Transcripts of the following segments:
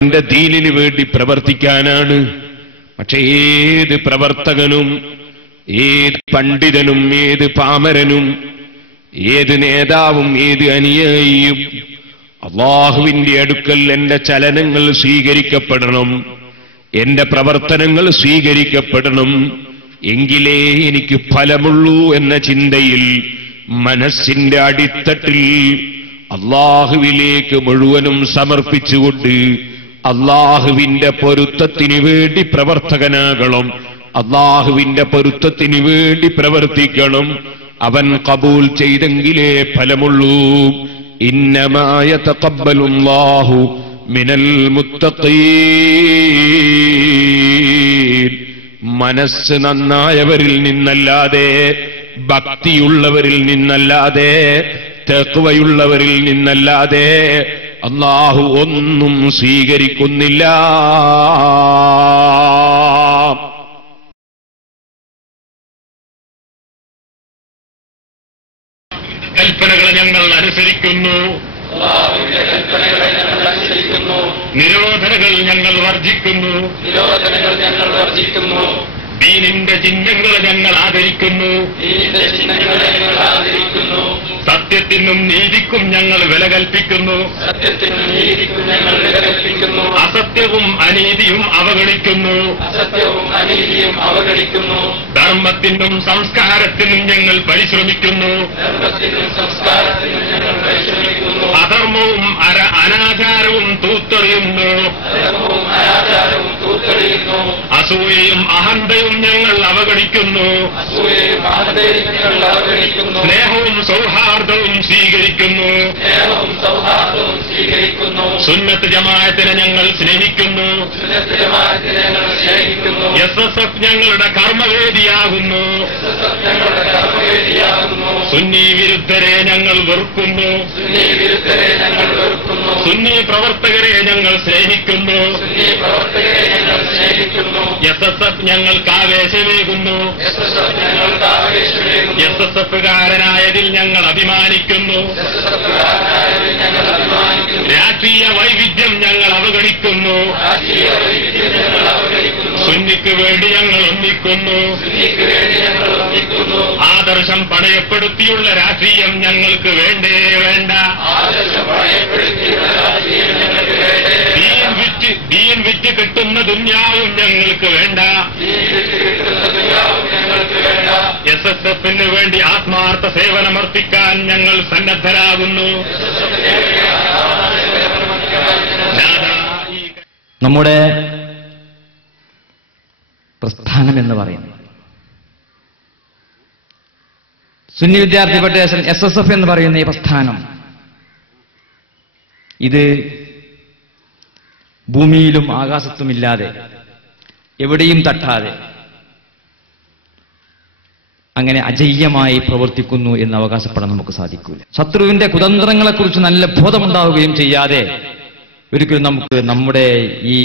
എന്റെ ദീനിന് വേണ്ടി പ്രവർത്തിക്കാനാണ്. പക്ഷെ ഏത് പ്രവർത്തകനും ഏത് പണ്ഡിതനും ഏത് പാമരനും ഏത് നേതാവും ഏത് അനുയായിയും അള്ളാഹുവിന്റെ അടുക്കൽ എന്റെ ചലനങ്ങൾ സ്വീകരിക്കപ്പെടണം എന്റെ പ്രവർത്തനങ്ങൾ സ്വീകരിക്കപ്പെടണം. എങ്കിലേ എനിക്ക് ഫലമുള്ളൂ എന്ന ചിന്തയിൽ മനസ്സിന്റെ അടിത്തട്ടിൽ അള്ളാഹുവിലേക്ക് മുഴുവനും സമർപ്പിച്ചുകൊണ്ട് അള്ളാഹുവിന്റെ പൊരുത്തത്തിനു വേണ്ടി പ്രവർത്തകനാകണം അള്ളാഹുവിന്റെ പൊരുത്തത്തിനു വേണ്ടി പ്രവർത്തിക്കണം അവൻ കബൂൽ ചെയ്തെങ്കിലേ ഫലമുള്ളൂ. ഇന്നമായ തക്കബലുല്ലാഹു മിനൽ മുത്തഖീൻ. മനസ്സ് നന്നായവരിൽ നിന്നല്ലാതെ ഭക്തിയുള്ളവരിൽ നിന്നല്ലാതെ തെക്കുവയുള്ളവരിൽ നിന്നല്ലാതെ അള്ളാഹു ഒന്നും സ്വീകരിക്കുന്നില്ല. കൽപ്പനകൾ ഞങ്ങൾ അനുസരിക്കുന്നു അള്ളാഹുവിന്റെ കൽപ്പനകളെ ഞങ്ങൾ അനുസരിക്കുന്നു. നിരോധനകൾ ഞങ്ങൾ വർദ്ധിക്കുന്നു നിരോധനകൾ ഞങ്ങൾ വർജിക്കുന്നു. ദീനിന്റെ ചിഹ്നങ്ങൾ ഞങ്ങൾ ആദരിക്കുന്നു. ദീനിന്റെ ചിഹ്നങ്ങളെ ഞങ്ങൾ ആദരിക്കുന്നു. സത്യത്തിനും നീതിക്കും ഞങ്ങൾ വില കൽപ്പിക്കുന്നു. അസത്യവും അനീതിയും അവഗണിക്കുന്നു. ധർമ്മത്തിനും സംസ്കാരത്തിനും ഞങ്ങൾ പരിശ്രമിക്കുന്നു. അധർമ്മവും അനാചാരവും തൂത്തെറിയുന്നു. അസൂയയും അഹന്തയും ഞങ്ങൾ അവഗണിക്കുന്നു. സ്നേഹവും സൗഹാർദ്ദവും സ്വീകരിക്കുന്നു. സുന്നത്ത് ജമാഅത്തിനെ ഞങ്ങൾ സ്നേഹിക്കുന്നു. എസ് എസ് എഫ് ഞങ്ങളുടെ കർമ്മവേദിയാകുന്നു. സുന്നി വിരുദ്ധരെ ഞങ്ങൾ വെറുക്കുന്നു. സുന്നി പ്രവർത്തകരെ ഞങ്ങൾ സ്നേഹിക്കുന്നു. എസ് എസ് എഫ് ഞങ്ങൾക്ക് ആവേശമേകുന്നു. എസ് എസ് എഫ് കാരനായതിൽ എസ് എസ് എഫുകാരനായതിൽ ഞങ്ങൾ അഭിമാനിക്കുന്നു രാഷ്ട്രീയ വൈവിധ്യം ഞങ്ങൾ അവഗണിക്കുന്നു. സുന്നിക്ക് വേണ്ടി ഞങ്ങൾ ഒന്നിക്കുന്നു. ആദർശം പണയപ്പെടുത്തിയുള്ള രാഷ്ട്രീയം ഞങ്ങൾക്ക് വേണ്ടേ വേണ്ട. ദീൻ വിറ്റ് കിട്ടുന്ന ദുനിയാവും ഞങ്ങൾക്ക് വേണ്ട. എസ് എസ് എഫിന് വേണ്ടി ആത്മാർത്ഥ സേവനമർപ്പിക്കാൻ ഞങ്ങൾ സന്നദ്ധരാകുന്നു. നമ്മുടെ പ്രസ്ഥാനം എന്ന് പറയുന്നത് സുന്നി വിദ്യാർത്ഥി ഫെഡറേഷൻ എസ് എസ് എഫ് എന്ന് പറയുന്ന ഈ പ്രസ്ഥാനം ഇത് ഭൂമിയിലും ആകാശത്തുമില്ലാതെ എവിടെയും തട്ടാതെ അങ്ങനെ അജയ്യമായി പ്രവർത്തിക്കുന്നു എന്ന് അവകാശപ്പെടാൻ നമുക്ക് സാധിക്കൂല. ശത്രുവിന്റെ കുതന്ത്രങ്ങളെക്കുറിച്ച് നല്ല ബോധമുണ്ടാവുകയും ചെയ്യാതെ ഒരിക്കലും നമുക്ക് നമ്മുടെ ഈ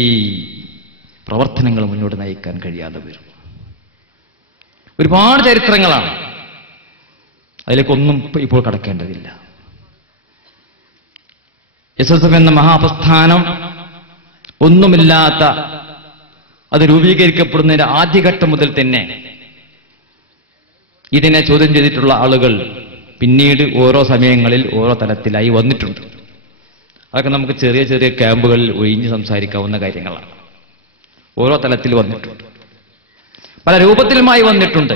പ്രവർത്തനങ്ങൾ മുന്നോട്ട് നയിക്കാൻ കഴിയാതെ വരും. ഒരുപാട് ചരിത്രങ്ങളാണ്. അതിലേക്കൊന്നും ഇപ്പൊ ഇപ്പോൾ കടക്കേണ്ടതില്ല. എസ് എസ് എഫ് എന്ന മഹാപ്രസ്ഥാനം ഒന്നുമില്ലാത്ത അത് രൂപീകരിക്കപ്പെടുന്നതിന്റെ ആദ്യഘട്ടം മുതൽ തന്നെ ഇതിനെ ചോദ്യം ചെയ്തിട്ടുള്ള ആളുകൾ പിന്നീട് ഓരോ സമയങ്ങളിൽ ഓരോ തലത്തിലായി വന്നിട്ടുണ്ട്. അതൊക്കെ നമുക്ക് ചെറിയ ചെറിയ ക്യാമ്പുകളിൽ ഒഴിഞ്ഞ് സംസാരിക്കാവുന്ന കാര്യങ്ങളാണ്. ഓരോ തലത്തിൽ വന്നിട്ടുണ്ട്. പല രൂപത്തിലുമായി വന്നിട്ടുണ്ട്.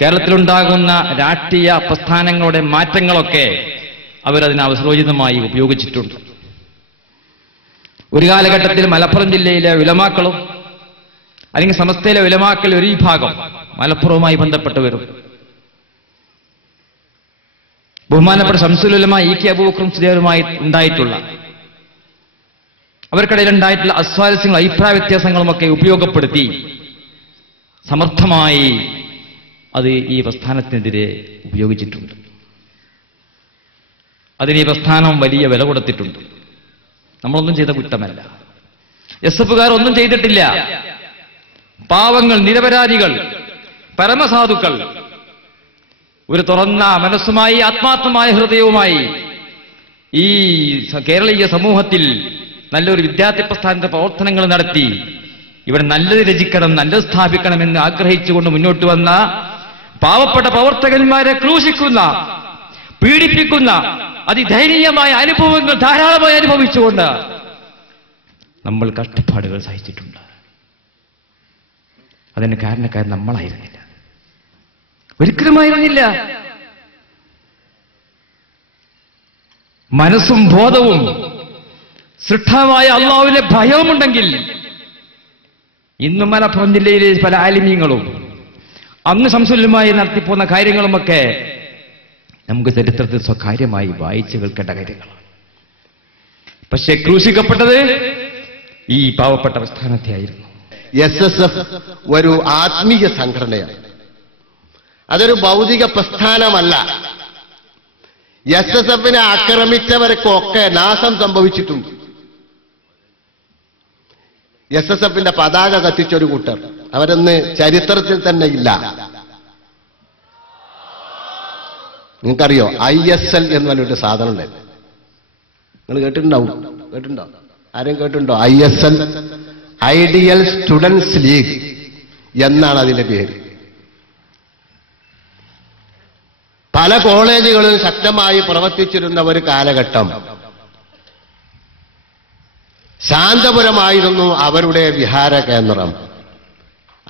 കേരളത്തിലുണ്ടാകുന്ന രാഷ്ട്രീയ പ്രസ്ഥാനങ്ങളുടെ മാറ്റങ്ങളൊക്കെ അവരതിന് അവസരോചിതമായി ഉപയോഗിച്ചിട്ടുണ്ട്. ഒരു കാലഘട്ടത്തിൽ മലപ്പുറം ജില്ലയിലെ ഉലമാക്കളും അല്ലെങ്കിൽ സമസ്തയിലെ ഉലമാക്കൾ ഒരു വിഭാഗം മലപ്പുറവുമായി ബന്ധപ്പെട്ടവരും ബഹുമാനപ്പെട്ട ശംസുലുലമ ഇ കെ അബൂക്രം സുദേവരുമായി ഉണ്ടായിട്ടുള്ള അവർക്കിടയിൽ ഉണ്ടായിട്ടുള്ള അസ്വാരസ്യങ്ങളും അഭിപ്രായ വ്യത്യാസങ്ങളുമൊക്കെ ഉപയോഗപ്പെടുത്തി സമർത്ഥമായി അത് ഈ പ്രസ്ഥാനത്തിനെതിരെ ഉപയോഗിച്ചിട്ടുണ്ട്. അതിന് ഈ പ്രസ്ഥാനം വലിയ വില കൊടുത്തിട്ടുണ്ട്. നമ്മളൊന്നും ചെയ്ത കുറ്റമല്ല. എസ് എഫുകാർ ഒന്നും ചെയ്തിട്ടില്ല. പാവങ്ങൾ നിരപരാധികൾ പരമസാധുക്കൾ ഒരു തുറന്ന മനസ്സുമായി ആത്മാർത്ഥമായ ഹൃദയവുമായി ഈ കേരളീയ സമൂഹത്തിൽ നല്ലൊരു വിദ്യാർത്ഥി പ്രസ്ഥാനത്തിന്റെ പ്രവർത്തനങ്ങൾ നടത്തി. ഇവിടെ നല്ലത് രചിക്കണം നല്ലത് സ്ഥാപിക്കണം എന്ന് ആഗ്രഹിച്ചുകൊണ്ട് മുന്നോട്ട് വന്ന പാവപ്പെട്ട പ്രവർത്തകന്മാരെ ക്രൂശിക്കുന്ന പീഡിപ്പിക്കുന്ന അതിദയനീയമായ അനുഭവങ്ങൾ ധാരാളമായി അനുഭവിച്ചുകൊണ്ട് നമ്മൾ കഷ്ടപ്പാടുകൾ സഹിച്ചിട്ടുണ്ട്. അതിന് കാരണക്കാരൻ നമ്മളായിരുന്നില്ല. ഒരിക്കലുമായിരുന്നില്ല. മനസ്സും ബോധവും സൃഷ്ടമായ അള്ളാഹുവിന്റെ ഭയവുമുണ്ടെങ്കിൽ ഇന്നും മലപ്പുറം ജില്ലയിലെ പല ആലിമ്യങ്ങളും അന്ന് സംസുല്യമായി നടത്തിപ്പോന്ന കാര്യങ്ങളുമൊക്കെ നമുക്ക് ചരിത്രത്തിൽ സ്വകാര്യമായി വായിച്ചു കേൾക്കേണ്ട കാര്യങ്ങളാണ്. പക്ഷെ ക്രൂശിക്കപ്പെട്ടത് ഈ പാവപ്പെട്ട പ്രസ്ഥാനത്തെ ആയിരുന്നു എസ് എസ് എഫ് ഒരു ആത്മീയ സംഘടനയാണ്. അതൊരു ഭൗതിക പ്രസ്ഥാനമല്ല. എസ് എസ് എഫിനെ ആക്രമിച്ചവർക്കൊക്കെ നാശം സംഭവിച്ചിട്ടുണ്ട്. എസ് എസ് എഫിന്റെ പതാക കത്തിച്ചൊരു കൂട്ടർ. അവരൊന്ന് ചരിത്രത്തിൽ തന്നെ ഇല്ല. നിങ്ങൾക്കറിയോ? ഐ എസ് എൽ എന്ന് പറഞ്ഞൊരു സാധനം ഉണ്ടായിരുന്നു നിങ്ങൾ കേട്ടിട്ടുണ്ടാവും. കേട്ടിട്ടുണ്ടോ? ആരും കേട്ടിട്ടുണ്ടോ? I S L ideal students league എന്നാണ് അതിന്റെ പേര്. പല കോളേജുകളിൽ ശക്തമായി പ്രവർത്തിച്ചിരുന്ന ഒരു കാലഘട്ടം. ശാന്തപുരമായിരുന്നു അവരുടെ വിഹാര കേന്ദ്രം.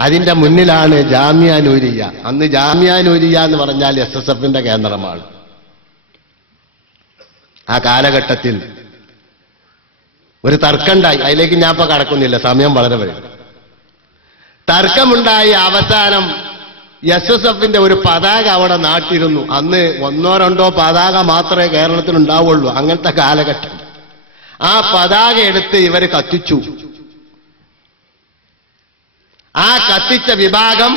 അതിന്റെ മുന്നിലാണ് ജാമ്യ നൂരിയ അന്ന് ജാമ്യ നൂരിയ എന്ന് പറഞ്ഞാൽ എസ് എസ് എഫിന്റെ കേന്ദ്രമാണ്. ആ കാലഘട്ടത്തിൽ ഒരു തർക്കമുണ്ടായി. അതിലേക്ക് ഞാൻ ഇപ്പൊ കടക്കുന്നില്ല. സമയം വളരെ വരും. തർക്കമുണ്ടായി. അവസാനം എസ് എസ് എഫിന്റെ ഒരു പതാക അവിടെ നാട്ടിരുന്നു. അന്ന് ഒന്നോ രണ്ടോ പതാക മാത്രമേ കേരളത്തിൽ ഉണ്ടാവുള്ളൂ അങ്ങനത്തെ കാലഘട്ടം. ആ പതാക എടുത്ത് ഇവർ കത്തിച്ചു. ആ കത്തിച്ച വിഭാഗം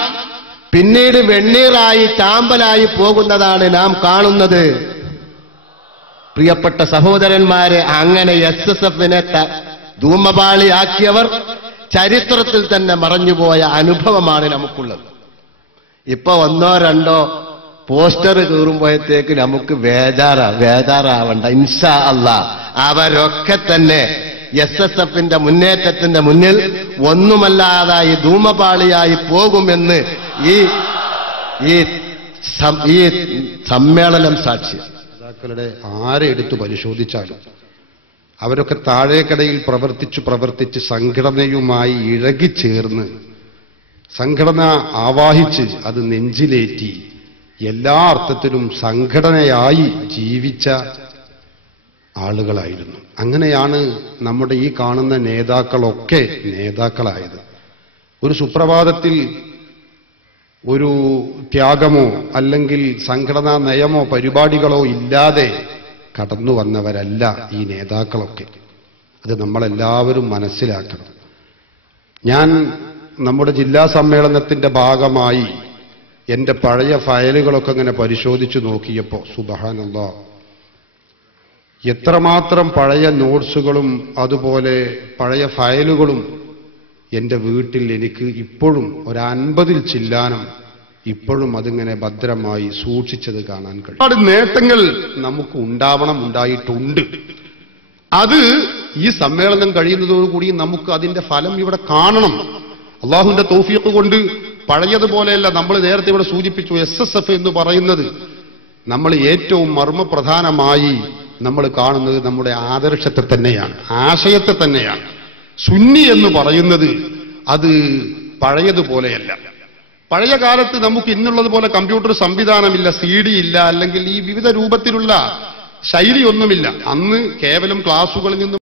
പിന്നീട് വെണ്ണീറായി ചാമ്പലായി പോകുന്നതാണ് നാം കാണുന്നത്. പ്രിയപ്പെട്ട സഹോദരന്മാരെ അങ്ങനെ എസ് എസ് എഫിനെ ധൂമപാളിയാക്കിയവർ ചരിത്രത്തിൽ തന്നെ മറഞ്ഞുപോയ അനുഭവമാണ് നമുക്കുള്ളത്. ഇപ്പൊ ഒന്നോ രണ്ടോ പോസ്റ്റർ കീറുമ്പോഴത്തേക്ക് നമുക്ക് വേജാറാ വേജാറാവണ്ട ഇൻഷാ അല്ല. അവരൊക്കെ തന്നെ എസ് എസ് എഫിന്റെ മുന്നേറ്റത്തിന്റെ മുന്നിൽ ഒന്നുമല്ലാതായി ധൂമപാളിയായി പോകുമെന്ന് ഈ ഈ ഈ സമ്മേളനം സാക്ഷി. നേതാക്കളുടെ ആരെ എടുത്തു പരിശോധിച്ചാലും അവരൊക്കെ താഴേക്കടയിൽ പ്രവർത്തിച്ചു പ്രവർത്തിച്ച് സംഘടനയുമായി ഇഴകിച്ചേർന്ന് സംഘടന ആവാഹിച്ച് അത് നെഞ്ചിലേറ്റി എല്ലാ അർത്ഥത്തിലും സംഘടനയായി ജീവിച്ച ആളുകളായിരുന്നു. അങ്ങനെയാണ് നമ്മുടെ ഈ കാണുന്ന നേതാക്കളൊക്കെ നേതാക്കളായത്. ഒരു സുപ്രഭാതത്തിൽ ഒരു ത്യാഗമോ അല്ലെങ്കിൽ സംഘടനാ നയമോ പരിപാടികളോ ഇല്ലാതെ കടന്നു വന്നവരല്ല ഈ നേതാക്കളൊക്കെ. അത് നമ്മളെല്ലാവരും മനസ്സിലാക്കണം. ഞാൻ നമ്മുടെ ജില്ലാ സമ്മേളനത്തിന്റെ ഭാഗമായി എന്റെ പഴയ ഫയലുകളൊക്കെ ഇങ്ങനെ പരിശോധിച്ചു നോക്കിയപ്പോൾ സുബഹാനല്ലാ എത്രമാത്രം പഴയ നോട്ട്സുകളും അതുപോലെ പഴയ ഫയലുകളും എന്റെ വീട്ടിൽ എനിക്ക് ഇപ്പോഴും ഒരു അൻപതിൽ ചില്ലാനം ഇപ്പോഴും അതിങ്ങനെ ഭദ്രമായി സൂക്ഷിച്ചത് കാണാൻ കഴിയും. ഒരുപാട് നേട്ടങ്ങൾ നമുക്ക് ഉണ്ടാവണം ഉണ്ടായിട്ടുണ്ട്. അത് ഈ സമ്മേളനം കഴിയുന്നതോടുകൂടി നമുക്ക് അതിന്റെ ഫലം ഇവിടെ കാണണം. അള്ളാഹുവിന്റെ തോഫിയൊക്കെ കൊണ്ട് പഴയതുപോലെയല്ല നമ്മൾ നേരത്തെ ഇവിടെ സൂചിപ്പിച്ചു എസ് എസ് എഫ് എന്ന് പറയുന്നത്. നമ്മൾ ഏറ്റവും മർമ്മപ്രധാനമായി നമ്മൾ കാണുന്നത് നമ്മുടെ ആദർശത്തെ തന്നെയാണ് ആശയത്തെ തന്നെയാണ്. സുന്നി എന്ന് പറയുന്നത് അത് പഴയതുപോലെയല്ല. പഴയ കാലത്ത് നമുക്ക് ഇന്നുള്ളത് പോലെ കമ്പ്യൂട്ടർ സംവിധാനമില്ല സി ഡി ഇല്ല അല്ലെങ്കിൽ ഈ വിവിധ രൂപത്തിലുള്ള ശൈലിയൊന്നുമില്ല. അന്ന് കേവലം ക്ലാസുകളിൽ നിന്ന്